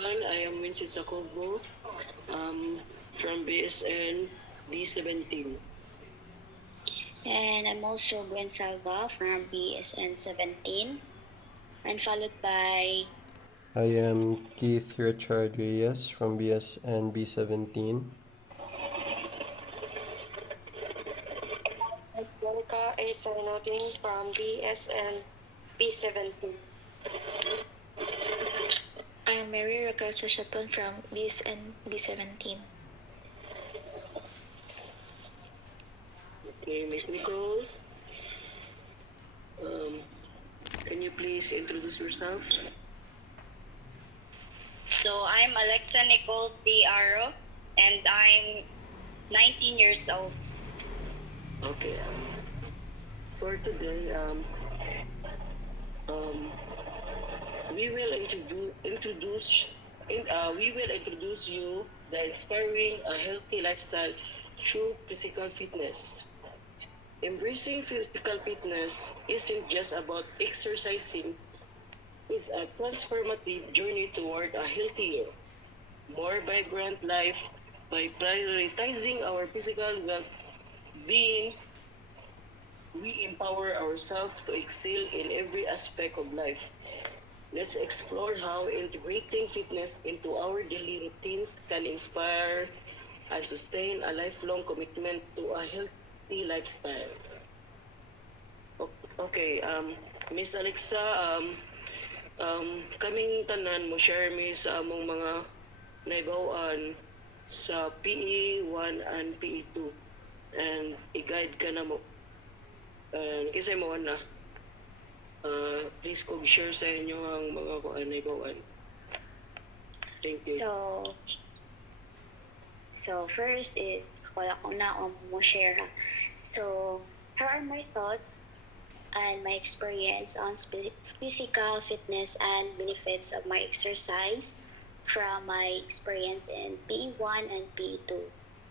everyone. I am Vincent Sacobo from BSN B17. And I'm also Gwen Salva from BSN 17, and followed by I am Keith Richard Reyes from BSN B17. Monica A. Fernanding from BSN B17. I'm Mary Raquel Sachaton from BSN B17. Okay, Miss Nicole. Can you please introduce yourself? So I'm Alexa Nicole T. Aro, and I'm 19 years old. Okay. For today, we will introduce you the inspiring a healthy lifestyle through physical fitness. Embracing physical fitness isn't just about exercising, it's a transformative journey toward a healthier, more vibrant life. By prioritizing our physical well-being, we empower ourselves to excel in every aspect of life. Let's explore how integrating fitness into our daily routines can inspire and sustain a lifelong commitment to a healthy lifestyle. Okay, Miss Alexa, kaming tanan mo share mi sa among mga naibawaan sa PE1 and PE2 and i-guide ka na mo. Kisay mo na. Please kog share sa inyo ang mga naibawaan. Thank you. So first is wala ko na mo share. So here are my thoughts and my experience on physical fitness and benefits of my exercise from my experience in PE1 and PE2.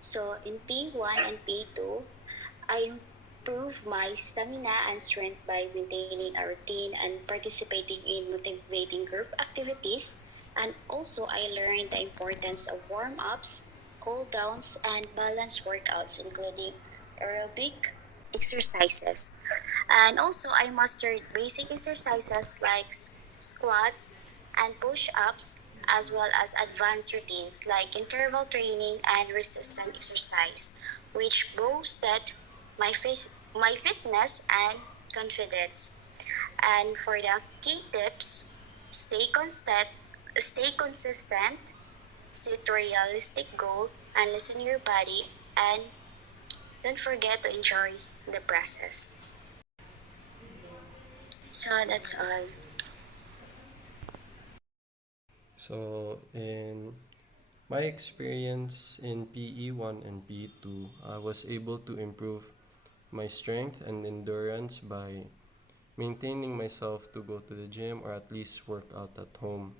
So in PE1 and PE2, I improved my stamina and strength by maintaining a routine and participating in motivating group activities. And also I learned the importance of warm-ups, cool downs, and balanced workouts, including aerobic exercises. And also, I mastered basic exercises like squats and push-ups, as well as advanced routines like interval training and resistance exercise, which boosted my fitness and confidence. And for the key tips, stay consistent, set realistic goal, and listen to your body, and don't forget to enjoy the process. So that's all. So, in my experience in PE1 and PE2, I was able to improve my strength and endurance by maintaining myself to go to the gym or at least work out at home.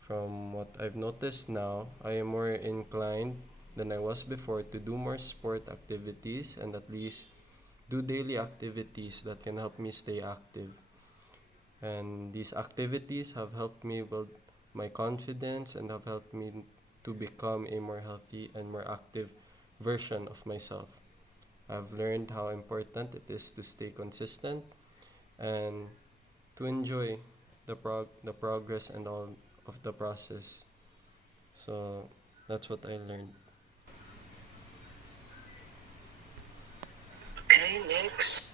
From what I've noticed now, I am more inclined than I was before to do more sport activities and at least do daily activities that can help me stay active. And these activities have helped me build my confidence and have helped me to become a more healthy and more active version of myself. I've learned how important it is to stay consistent and to enjoy the progress and all of the process. So that's what I learned. Okay, next.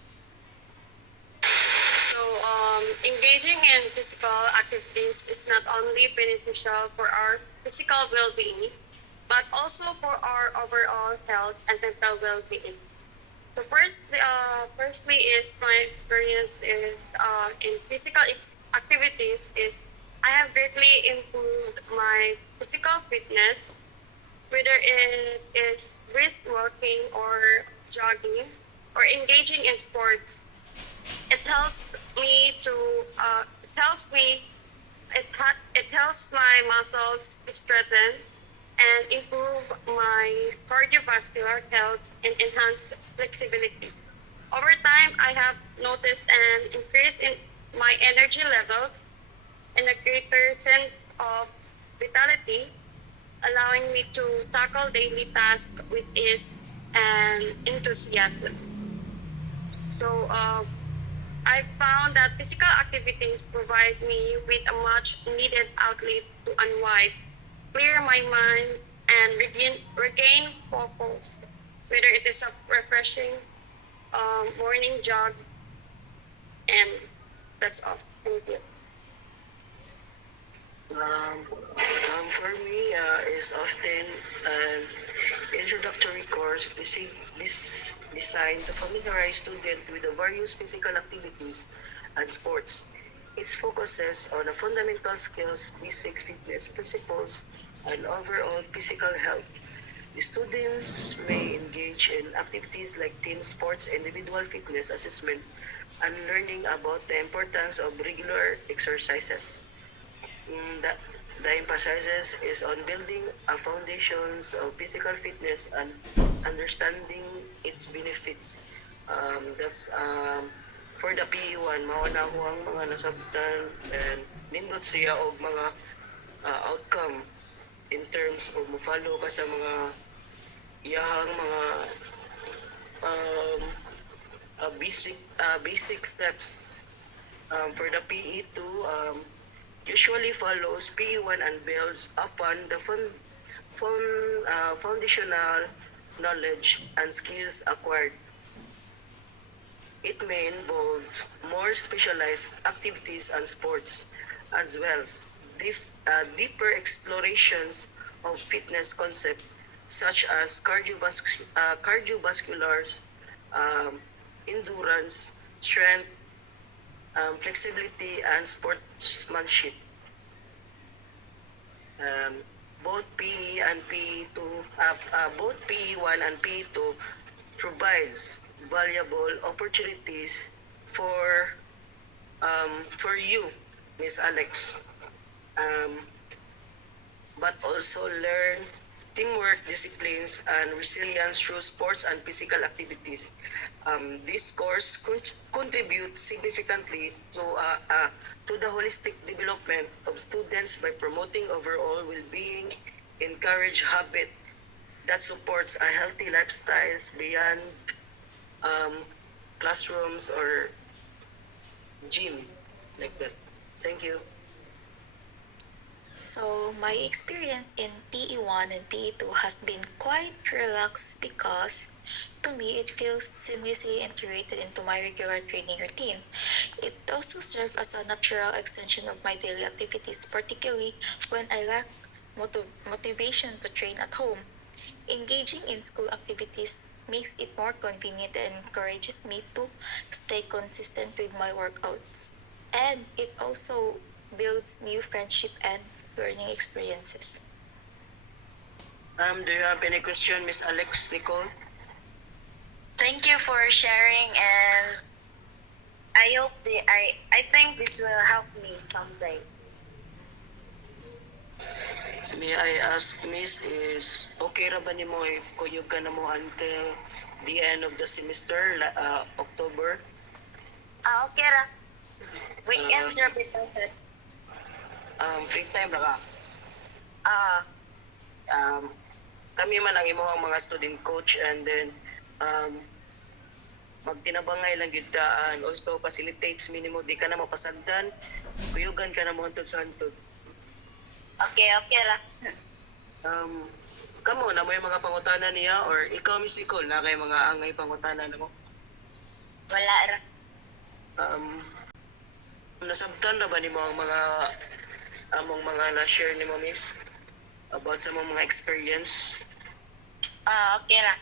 So, engaging in physical activities is not only beneficial for our physical well-being, but also for our overall health and mental well-being. So firstly is my experience is in physical activities is I have greatly improved my physical fitness, whether it is brisk walking or jogging or engaging in sports. It helps me to it helps my muscles strengthen and improve my cardiovascular health and enhance flexibility. Over time, I have noticed an increase in my energy levels, and a greater sense of vitality, allowing me to tackle daily tasks with ease and enthusiasm. So, I found that physical activities provide me with a much needed outlet to unwind, clear my mind, and regain focus, whether it is a refreshing morning jog, and that's all. Thank you. For me, is often an introductory course designed to familiarize students with the various physical activities and sports. It focuses on the fundamental skills, basic fitness principles, and overall physical health. The students may engage in activities like team sports, individual fitness assessment, and learning about the importance of regular exercises. The emphasis is on building a foundations of physical fitness and understanding its benefits. That's for the PE1, mauna ko ang mga nasabtan and nindot siya og mga outcome in terms of mo-follow ka sa mga iyahang mga basic steps. For the PE2, usually follows PE1 and builds upon the foundational knowledge and skills acquired. It may involve more specialized activities and sports, as well as deeper explorations of fitness concepts such as cardiovascular, endurance, strength, flexibility, and sportsmanship. Both PE and PE2, both PE1 and PE2 provides valuable opportunities for you, Miss Alex, but also learn teamwork, disciplines, and resilience through sports and physical activities. This course contributes significantly to the holistic development of students by promoting overall well-being, encourage habit that supports a healthy lifestyles beyond classrooms or gym, like that. Thank you. So, my experience in PE1 and PE2 has been quite relaxed because to me it feels seamlessly integrated into my regular training routine. It also serves as a natural extension of my daily activities, particularly when I lack motivation to train at home. Engaging in school activities makes it more convenient and encourages me to stay consistent with my workouts. And it also builds new friendship and learning experiences. Do you have any question, Miss Alex Nicole? Thank you for sharing, and I hope I think this will help me someday. May I ask, Miss, is okay ra ba nimo if kuyog ka na mo until the end of the semester, October? Okay ra. Weekends are better. Free time ra ka? Ah, Kami man ang imong mga student coach, and then magtinabangay lang gid ta, and also facilitates minimo di ka na mapasagdan, kuyugan ka na mo hantod sa hantod. okay ra. Kamo na mo yung mga pangutana niya, or ikaw, Miss Nicole, na kay mga angay pangutana na mo? Wala ra. Nasabtan na ba nimo ang mga among mga na-share nimo, Miss, about sa mga experience? Okay ra.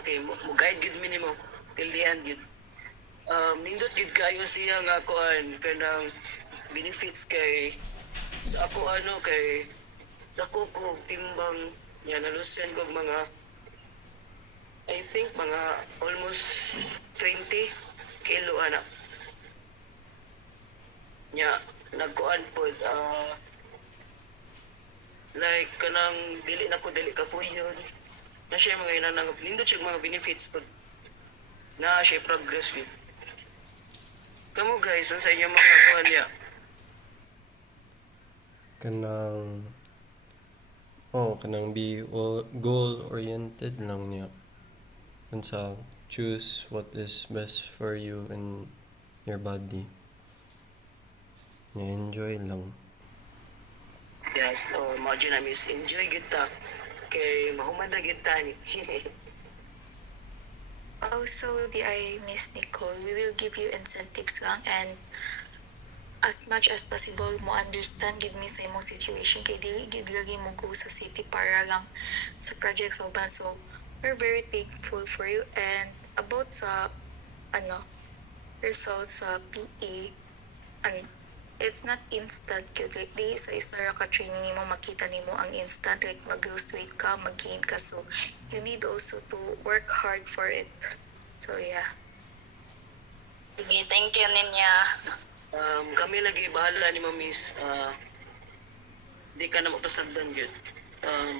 Okay, mo guide gid mi nimo till the end gid. Nindot gid kayo siya nga kuan kanang benefits kay sa ako kay dako ko timbang niya nalusen ko mga, I think mga almost 20 kilo ana. Nya nagkuan pod like kanang dili ka puyon. Na siya mga inanang nindot siya mga benefits pod. Na siya progress gid. Kamu guys, sa inyong mga kuan niya. kanang kanang be goal oriented lang niya. Unsa choose what is best for you and your body. Enjoy lang. Yes, mao dyan na miss. Enjoy kita. Kay mahuman na kita ni. Also, di ay Miss Nicole, we will give you incentives lang and as much as possible mo understand gid mi sa imong situation kay dili gid lagi mo go sa city para lang sa project sa uban. So we're very thankful for you. And about sa results sa PE, it's not instant gyud. Like di sa isa ra ka training nimo makita nimo ang instant, like mag-lose weight ka, mag-gain ka. So you need also to work hard for it. So yeah. Sige, thank you Ninya. Kami lagi bahala ni Miss. Di ka na mapasagdan yun.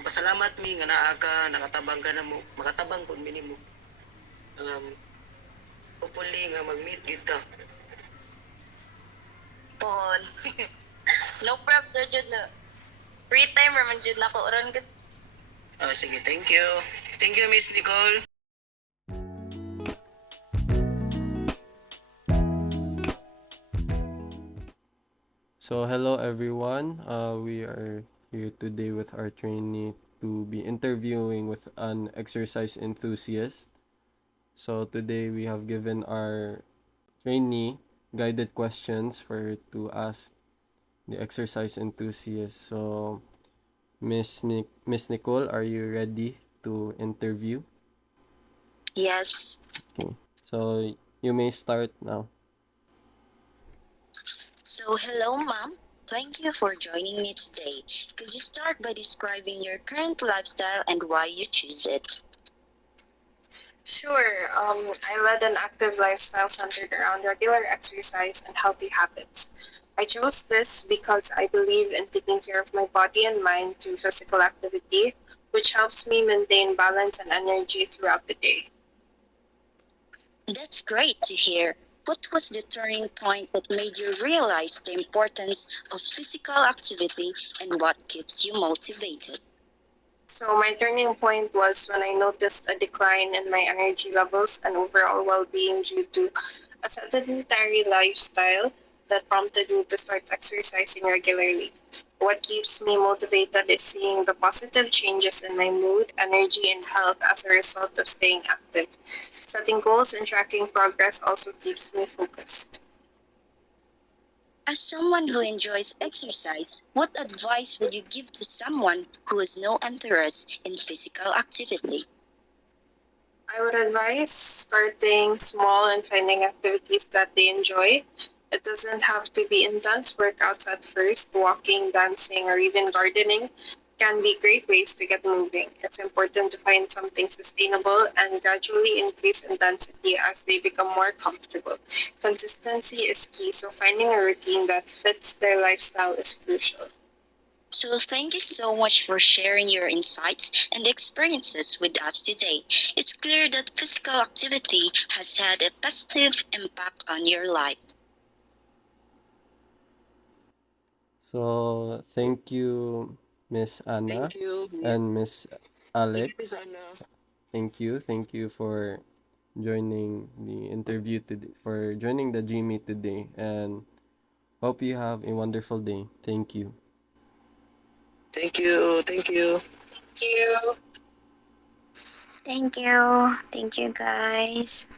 Pasalamat mi nga naa ka, nakatabang ka na mo, makatabang po minimo. Hopefully nga mag-meet kita. Pohon. No prob sir jud na. Free time raman jud nako oron gud. Sige, thank you. Thank you, Miss Nicole. So hello everyone. We are here today with our trainee to be interviewing with an exercise enthusiast. So today we have given our trainee guided questions for her to ask the exercise enthusiast. So Miss Nicole, are you ready to interview? Yes. Okay. So you may start now. So, hello, ma'am. Thank you for joining me today. Could you start by describing your current lifestyle and why you choose it? Sure. I led an active lifestyle centered around regular exercise and healthy habits. I chose this because I believe in taking care of my body and mind through physical activity, which helps me maintain balance and energy throughout the day. That's great to hear. What was the turning point that made you realize the importance of physical activity and what keeps you motivated? So, my turning point was when I noticed a decline in my energy levels and overall well being due to a sedentary lifestyle that prompted me to start exercising regularly. What keeps me motivated is seeing the positive changes in my mood, energy, and health as a result of staying active. Setting goals and tracking progress also keeps me focused. As someone who enjoys exercise, what advice would you give to someone who has no interest in physical activity? I would advise starting small and finding activities that they enjoy. It doesn't have to be intense workouts at first. Walking, dancing, or even gardening can be great ways to get moving. It's important to find something sustainable and gradually increase intensity as they become more comfortable. Consistency is key, so finding a routine that fits their lifestyle is crucial. So, thank you so much for sharing your insights and experiences with us today. It's clear that physical activity has had a positive impact on your life. So thank you, Miss Anna Thank you. and Miss Thank you, Alex. Sana. Thank you for joining the interview today, for joining the Jimmy today, and hope you have a wonderful day. Thank you. Thank you. Thank you. Thank you. Thank you. Thank you, guys.